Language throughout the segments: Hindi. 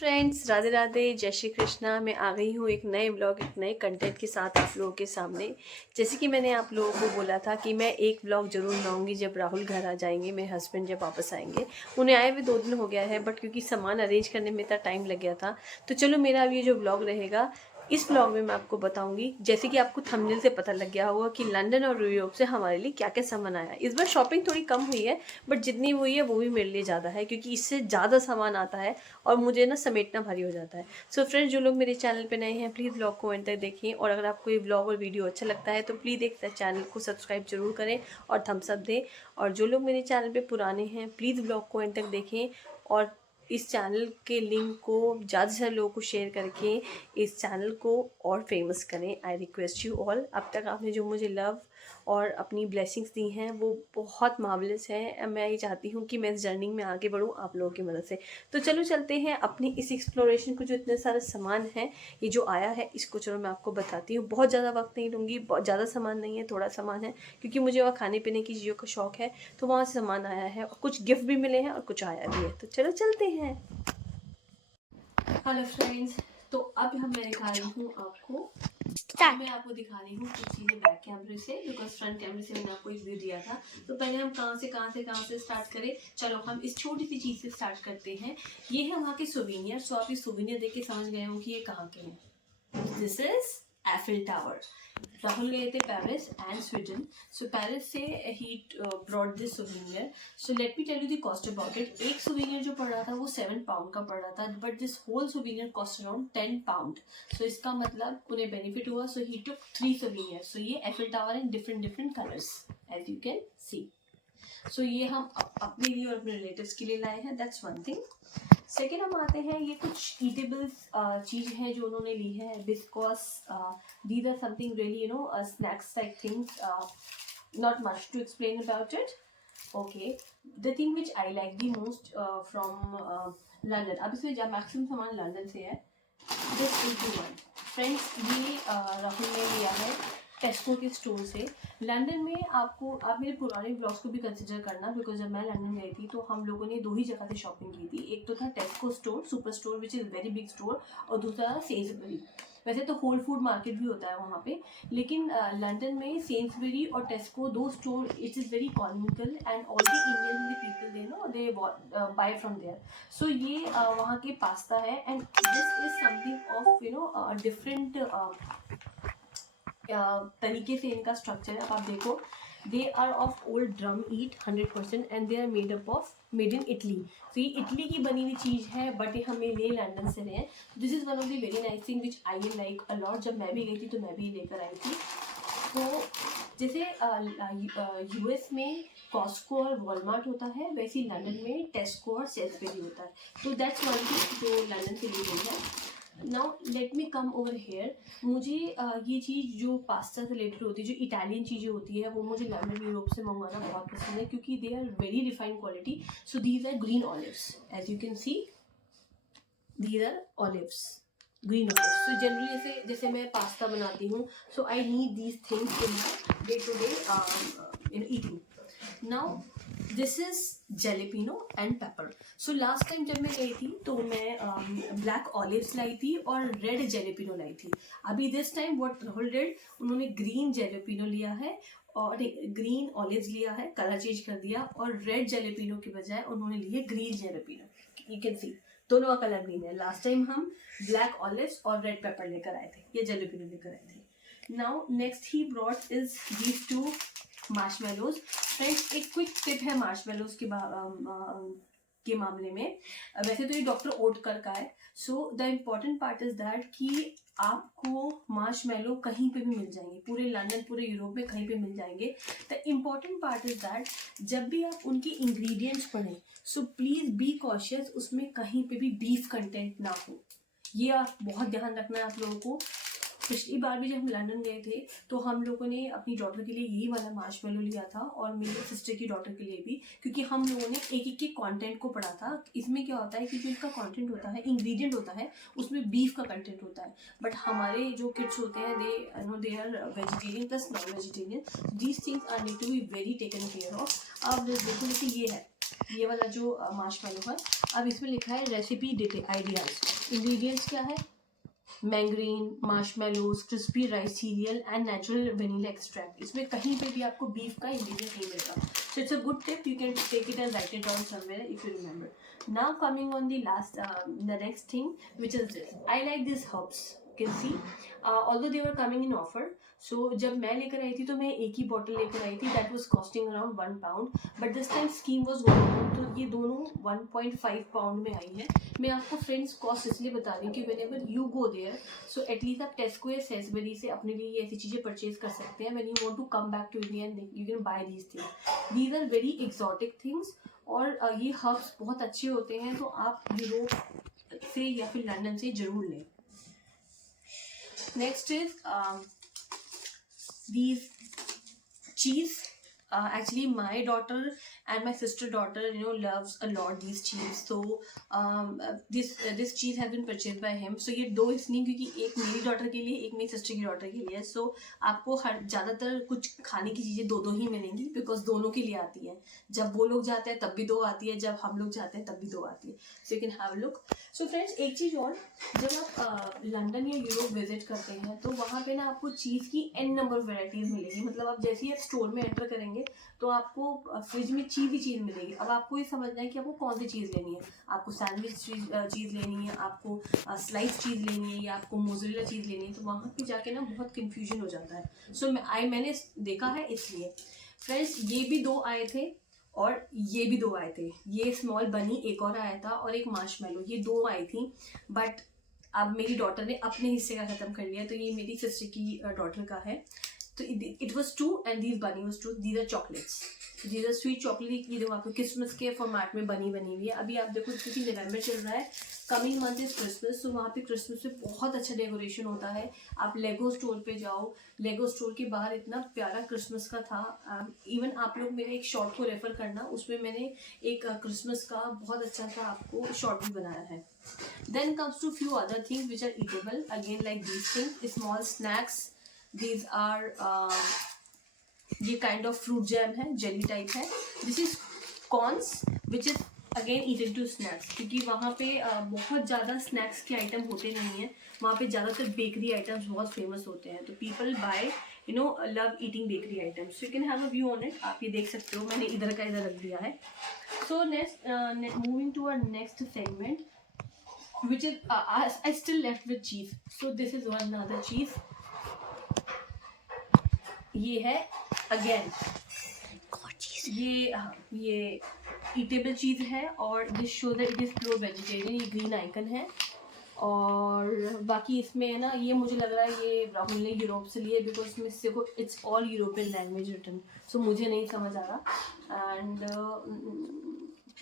फ्रेंड्स, राधे राधे, जय श्री कृष्णा। मैं आ गई हूँ एक नए ब्लॉग, एक नए कंटेंट के साथ आप लोगों के सामने। जैसे कि मैंने आप लोगों को बोला था कि मैं एक ब्लॉग ज़रूर लाऊंगी जब राहुल घर आ जाएंगे, मेरे हस्बैंड जब वापस आएंगे। उन्हें आए हुए 2 दिन हो गया है, बट क्योंकि सामान अरेंज करने में इतना टाइम लग गया था, तो चलो मेरा अब ये जो ब्लॉग रहेगा, इस ब्लॉग में मैं आपको बताऊंगी। जैसे कि आपको थंबनेल से पता लग गया होगा कि लंदन और यूरोप से हमारे लिए क्या क्या सामान आया। इस बार शॉपिंग थोड़ी कम हुई है, बट जितनी हुई है वो भी मेरे लिए ज़्यादा है, क्योंकि इससे ज़्यादा सामान आता है और मुझे ना समेटना भारी हो जाता है। सो फ्रेंड्स, जो लोग मेरे चैनल पे नए हैं, प्लीज़ ब्लॉग को एंड तक देखें, और अगर आपको ये ब्लॉग और वीडियो अच्छा लगता है तो प्लीज़ एक चैनल को सब्सक्राइब जरूर करें और थम्स अप दें। और जो लोग मेरे चैनल पे पुराने हैं, प्लीज़ ब्लॉग को एंड तक देखें और इस चैनल के लिंक को ज़्यादा से ज़्यादा लोगों को शेयर करके इस चैनल को और फेमस करें। I request you all. अब तक आपने जो मुझे लव और अपनी ब्लेसिंग्स दी हैं वो बहुत मार्वलस है। मैं ये चाहती हूँ कि मैं इस जर्नी में आगे बढ़ूँ आप लोगों की मदद से। तो चलो चलते हैं अपनी इस एक्सप्लोरेशन को। जो इतने सारे सामान हैं, ये जो आया है, इसको चलो मैं आपको बताती हूँ। बहुत ज़्यादा वक्त नहीं लूँगी, बहुत ज़्यादा सामान नहीं है, थोड़ा सामान है, क्योंकि मुझे वहाँ खाने पीने की चीज़ों का शौक है। तो वहाँ से सामान आया है और कुछ गिफ्ट भी मिले हैं और कुछ आया भी है। तो चलो चलते हैं। हेलो फ्रेंड्स, तो अब मैं दिखा रही हूँ आपको। अब मैं आपको दिखा रही हूँ कुछ चीज़ें बैक कैमरे से, बिकॉज फ्रंट कैमरे से मैंने आपको एक व्यू दिया था। तो पहले हम कहाँ से स्टार्ट करें। चलो हम इस छोटी सी चीज़ से स्टार्ट करते हैं। ये है वहाँ के सोवीनियर। सो आप ये सोवीनियर देख के समझ गए हो कि ये कहाँ के हैं। This is Eiffel Tower. Rahul गए थे Paris and Sweden. So Paris से ही brought this souvenir. So let me tell you the cost about it. एक सोवीनियर जो पड़ रहा था वो 7 पाउंड का पड़ रहा था, but this whole souvenir cost around 10 pound. So इसका मतलब उन्हें बेनिफिट हुआ। सो ही टुक 3 सोवीनियर। सो ये Eiffel Tower in different colours, as you can see. So ये हम अपने लिए और अपने रिलेटिव्स के लिए लाए हैं। That's one thing. सेकेंड हम आते हैं, ये कुछ ईटेबल्स चीज़ है जो उन्होंने ली है। बिस्कॉस these are something really, snacks type things. Not much to explain about it. Okay, the thing which I like the most from London, अब इसमें जब मैक्सिमम सामान लंदन से है। दिस इज वन फ्रेंड्स, ये राहुल ने लिया है टेस्को के स्टोर से। लंदन में आपको, आप मेरे पुराने ब्लॉग्स को भी कंसिडर करना, बिकॉज जब मैं लंदन गई थी तो हम लोगों ने 2 ही जगह से शॉपिंग की थी। एक तो था टेस्को store, super store which is very big store, और दूसरा था सेंसबरी। वैसे तो होल फूड मार्केट भी होता है वहाँ पे, लेकिन लंदन में सेंसबरी और Tesco 2 store, it is very economical and all the Indian people they buy from there. So ये वहाँ के पास्ता है, and this is something of different तरीके से इनका स्ट्रक्चर है। आप देखो, they are of old durum wheat 100% and they are made in Italy. तो ये इटली की बनी हुई चीज़ है, बट ये हमें ले लंदन से रहे। This is one of the very nice thing which I like a lot. जब मैं भी गई थी तो मैं भी लेकर आई थी। तो जैसे यूएस में कॉस्को और वॉलमार्ट होता है, वैसे ही लंदन में टेस्को और सेल्सबेरी होता है। तो दैट्स वन थिंग जो लंदन से ली गई है। Now let me come over here. मुझे ये चीज़ जो पास्ता से रिलेटेड होती है, जो इटालियन चीज़ें होती है, वो मुझे लंदन यूरोप से मंगवाना बहुत पसंद है, क्योंकि they are very refined quality. So these are green olives, as you can see, these are olives, green olives. So generally जैसे मैं पास्ता बनाती हूँ, so I need these things in my day to day in eating. Now this is jalapeno and pepper. So last time जब मैं गई थी तो मैं ब्लैक ऑलिव्स लाई थी और रेड जेलेपिनो लाई थी। अभी this time what Rahul did, उन्होंने ग्रीन जेलेपिनो लिया है और ग्रीन ऑलिव्स लिया है, कलर चेंज कर दिया, और रेड जेलेपिनो के बजाय उन्होंने लिए ग्रीन जेलेपिनो। यू कैन सी दोनों का कलर ग्रीन है। लास्ट टाइम हम ब्लैक ऑलिव्स और रेड पेपर लेकर आए थे, ये जेलेपिनो लेकर आए थे। Now next he brought is these 2 marshmallows. Friends, एक क्विक टिप है मार्शमेलोज के मामले में। वैसे तो ये डॉक्टर ओटकर का है। So the important part is that कि आपको मार्शमेलो कहीं पे भी मिल जाएंगे, पूरे लंदन, पूरे यूरोप में कहीं पे मिल जाएंगे। The important part is that जब भी आप उनके इंग्रेडिएंट्स पढ़ें, सो प्लीज़ बी कॉशियस, उसमें कहीं पे भी बीफ कंटेंट ना हो। ये आप बहुत ध्यान रखना है आप लोगों को। पिछली बार भी जब हम लंदन गए थे तो हम लोगों ने अपनी डॉटर के लिए यही वाला मार्शमेलो लिया था, और मेरी सिस्टर की डॉटर के लिए भी, क्योंकि हम लोगों ने एक एक के कंटेंट को पढ़ा था। इसमें क्या होता है कि जो इनका कंटेंट होता है, इंग्रेडिएंट होता है, उसमें बीफ का कंटेंट होता है, बट हमारे जो किड्स होते हैं they are vegetarian plus non vegetarian. These things are need to be very taken care of. अब देखो, जैसे ये है, ये वाला जो मार्शमेलो है। अब इसमें लिखा है रेसिपी आइडियाज। इंग्रेडिएंट्स क्या है? Margarine, marshmallows, crispy rice cereal and natural vanilla extract. इसमें कहीं पे भी आपको बीफ का इंग्रेडिएंट नहीं मिलेगा। So it's a good tip, you can take it and write it down somewhere if you remember. Now coming on the last the next thing which is this, I like this herbs, can see although they were coming in offer. So जब मैं लेकर आई थी तो मैं एक ही बॉटल लेकर आई थी, that was costing around 1 pound, but this time scheme was going on, तो ये दोनों 1.5 पाउंड में आई है। मैं आपको फ्रेंड्स कॉस्ट इसलिए बता रही हूँ कि whenever you go there, so at least आप टेस्को या सेसबेरी से अपने लिए ये ऐसी चीज़ें परचेज कर सकते हैं। When you want to come back to India you can buy these things, these are very exotic things. और ये हर्ब्स बहुत अच्छे होते हैं, तो आप यूरोप से या फिर लंदन से जरूर लें। Next is these cheese. Actually my daughter and my sister daughter loves a lot these cheese, so this cheese has been purchased by him. So ये दो इसलिए क्योंकि एक मेरी डॉटर के लिए, एक मेरी सिस्टर की डॉटर के लिए। so आपको हर ज़्यादातर कुछ खाने की चीज़ें दो ही मिलेंगी, बिकॉज दोनों के लिए आती है। जब वो लोग जाते हैं तब भी दो आती है, जब हम लोग जाते हैं तब भी दो आती है। सो you can have look. So friends एक चीज़ और, जब आप लंदन या यूरोप विजिट करते हैं तो वहाँ पे ना आपको चीज़ की n नंबर वेराइटीज़ मिलेगी। मतलब आप जैसे ही आप स्टोर में एंटर करेंगे तो आपको फ्रिज में चीज़ ही चीज़ मिलेगी। अब आपको ये समझना है कि आपको कौन सी चीज़ लेनी है। आपको सैंडविच चीज़ लेनी है, आपको स्लाइस चीज़ लेनी है, या आपको मोज़रेला चीज़ लेनी है, तो वहाँ पे जाके ना बहुत कन्फ्यूजन हो जाता है। सो मैंने देखा है, इसलिए फ्रेंड्स ये भी दो आए थे और ये भी दो आए थे। ये स्मॉल बनी एक और आया था और एक मार्शमेलो, ये दो आई थी। बट अब मेरी डॉटर ने अपने हिस्से का ख़त्म कर लिया, तो ये मेरी सिस्टर की डॉटर का है। तो it was 2 and these bunny was 2। These are chocolates, these are sweet chocolate. ये देखो आपको क्रिसमस के फॉर्मेट में बनी हुई है। अभी आप देखो क्योंकि नवंबर चल रहा है, कमिंग मंथ इज क्रिसमस, तो वहाँ पे क्रिसमस में बहुत अच्छा डेकोरेशन होता है। आप लेगो स्टोर पे जाओ, लेगो स्टोर के बाहर इतना प्यारा क्रिसमस का था। इवन आप लोग मेरे एक शॉर्ट को रेफर करना, उसमें मैंने एक क्रिसमस का बहुत अच्छा सा आपको शॉर्ट भी बनाया है। Then comes to few other things which are eatable, again like these things, small snacks. These are ये kind of fruit jam है, jelly type है। This is corns which is again eaten to snacks, क्योंकि वहाँ पे बहुत ज़्यादा स्नैक्स के आइटम होते नहीं हैं। वहाँ पे ज़्यादातर बेकरी आइटम्स बहुत फेमस होते हैं, तो people buy love eating bakery items. So you can have a view on it. आप ये देख सकते हो, मैंने इधर का इधर रख दिया है। So next moving to our next segment, which is I still left with cheese. So this is one another cheese. ये है again ये eatable चीज़ है, और this shows that it is pure vegetarian। ये green icon है, और बाकी इसमें है ना, ये मुझे लग रहा है ये राहुल ने यूरोप से लिए, बिकॉज इसमें देखो it's all European language written, so मुझे नहीं समझ आ रहा। And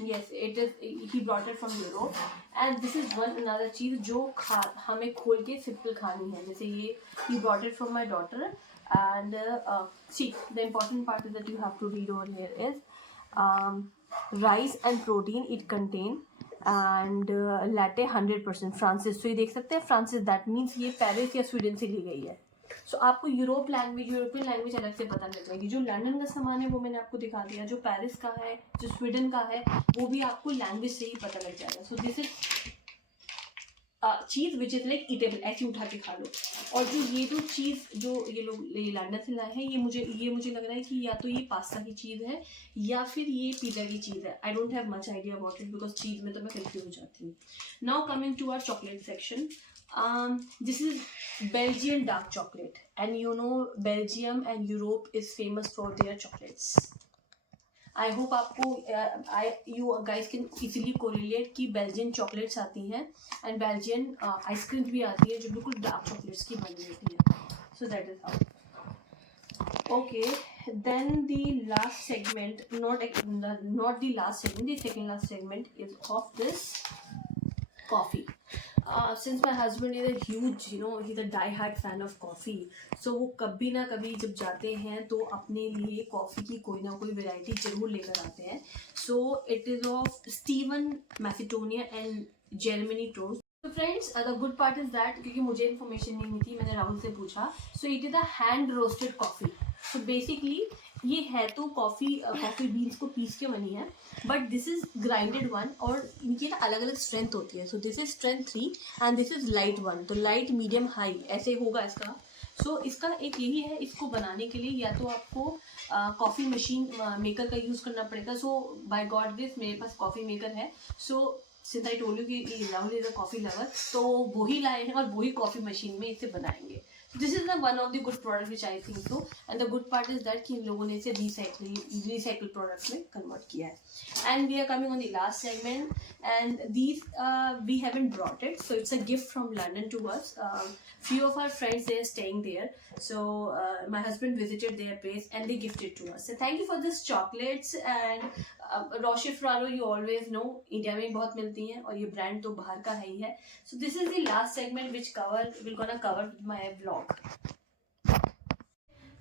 yes, it is, he brought it from Europe, and this is one another चीज़ जो हमें खोल के सिंपल खानी है। जैसे ये he brought it from my daughter, and see the important part is that you have to read over here is rice and protein it contain, and latte 100% Francis. तो ये देख सकते हैं फ्रांसिस, दैट मीन्स ये पेरिस या स्वीडन से ली गई है। सो आपको यूरोपियन लैंग्वेज अलग से पता लग जाएगी। जो लंदन का सामान है वो मैंने आपको दिखा दिया, जो पेरिस का है, जो स्वीडन का है, वो भी आपको लैंग्वेज से ही पता लग जाएगा। So this is cheese which is like eatable, ऐसी उठा के खा लो। और जो ये जो चीज़ जो ये लोग लंदन से लाए हैं, ये मुझे लग रहा है कि या तो ये पास्ता की चीज़ है या फिर ये पिज़्ज़ा की चीज़ है। I don't have much idea about it, because cheese में तो मैं कंफ्यूज हो जाती हूँ। Now coming to our chocolate section, this is Belgian dark chocolate, and you know Belgium and Europe is famous for their chocolates. I hope आपको you guys can easily correlate कि Belgian chocolates आती हैं and Belgian ice cream भी आती है जो बिल्कुल dark chocolates की बनी होती है। So that is how. Okay, then the last segment, not the last segment, the second last segment is of this coffee. Since my husband is a huge, he's a die-hard fan of coffee, so वो कभी ना कभी जब जाते हैं तो अपने लिए कॉफ़ी की कोई ना कोई वैरायटी ज़रूर लेकर आते हैं। So it is of Steven Macedonia and Germany toast. So friends, the good part is that क्योंकि मुझे इन्फॉर्मेशन नहीं थी, मैंने राहुल से पूछा। So it is a hand roasted coffee. So basically ये है तो कॉफ़ी बीन्स को पीस के बनी है, but this is grinded one, और इनकी ना अलग अलग स्ट्रेंथ होती है. So this is strength 3 and this is light one. तो लाइट, मीडियम, हाई ऐसे होगा इसका. सो इसका एक यही है, इसको बनाने के लिए या तो आपको कॉफ़ी मशीन मेकर का यूज़ करना पड़ेगा. सो बाय गॉड ग्रेस मेरे पास कॉफ़ी मेकर है. So since I told you कि Rahul is a coffee lover, तो वो ही लाए हैं और वही कॉफ़ी मशीन में इसे बनाएंगे. This is the one of the good product which I think so. And the good part is that कि इन लोगों ने इसे रिसाइकल प्रोडक्ट्स में कन्वर्ट किया है. And we are coming on the last segment, and these we haven't brought it, so it's a gift from London to us. Few of our friends, they are staying there, so my husband visited their place and they gifted to us. So thank you for this chocolates. And Roche Ferraro, you always know India में बहुत मिलती हैं और ये ब्रांड तो बाहर का है ही है. So this is the last segment which we're gonna cover with my vlog.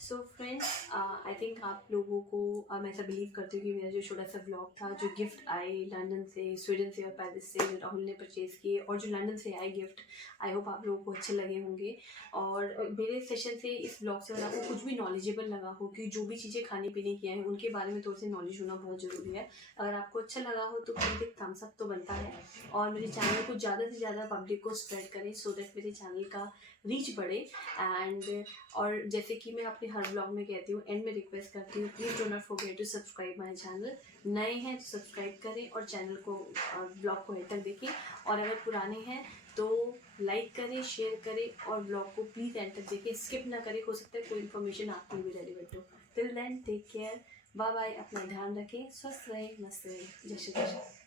So friends, I think आप लोगों को मैं ऐसा बिलीव करती हूँ कि मेरा जो छोटा सा व्लॉग था, जो गिफ्ट आए लंदन से, स्वीडन से और पेरिस से, जो राहुल ने परचेज़ किए और जो लंदन से आए गिफ्ट, आई होप आप लोगों को अच्छे लगे होंगे. और मेरे सेशन से, इस व्लॉग से अगर आपको कुछ भी नॉलेजेबल लगा हो कि जो भी चीज़ें खाने पीने की हैं उनके बारे में थोड़ी सी नॉलेज होना बहुत ज़रूरी है. अगर आपको अच्छा लगा हो तो प्लीज़ एक थम्स अप तो बनता है, और मेरे चैनल को ज़्यादा से ज़्यादा पब्लिक को स्प्रेड करें, सो दैट मेरे चैनल का रीच बढ़े. एंड और जैसे कि मैं अपने हर ब्लॉग में कहती हूँ, एंड में रिक्वेस्ट करती हूँ, please do not forget to subscribe my channel. नए हैं तो सब्सक्राइब करें और चैनल को, ब्लॉग को एंड तक देखें. और अगर पुराने हैं तो लाइक करें, शेयर करें और ब्लॉग को प्लीज़ एंड तक देखें, स्किप ना करें. हो सकता है कोई इन्फॉर्मेशन आपको भी रेलिवेंट हो. Till then take care, bye bye, अपना ध्यान रखें, स्वस्थ रहें, मस्त रहें. जय श्री कृष्ण.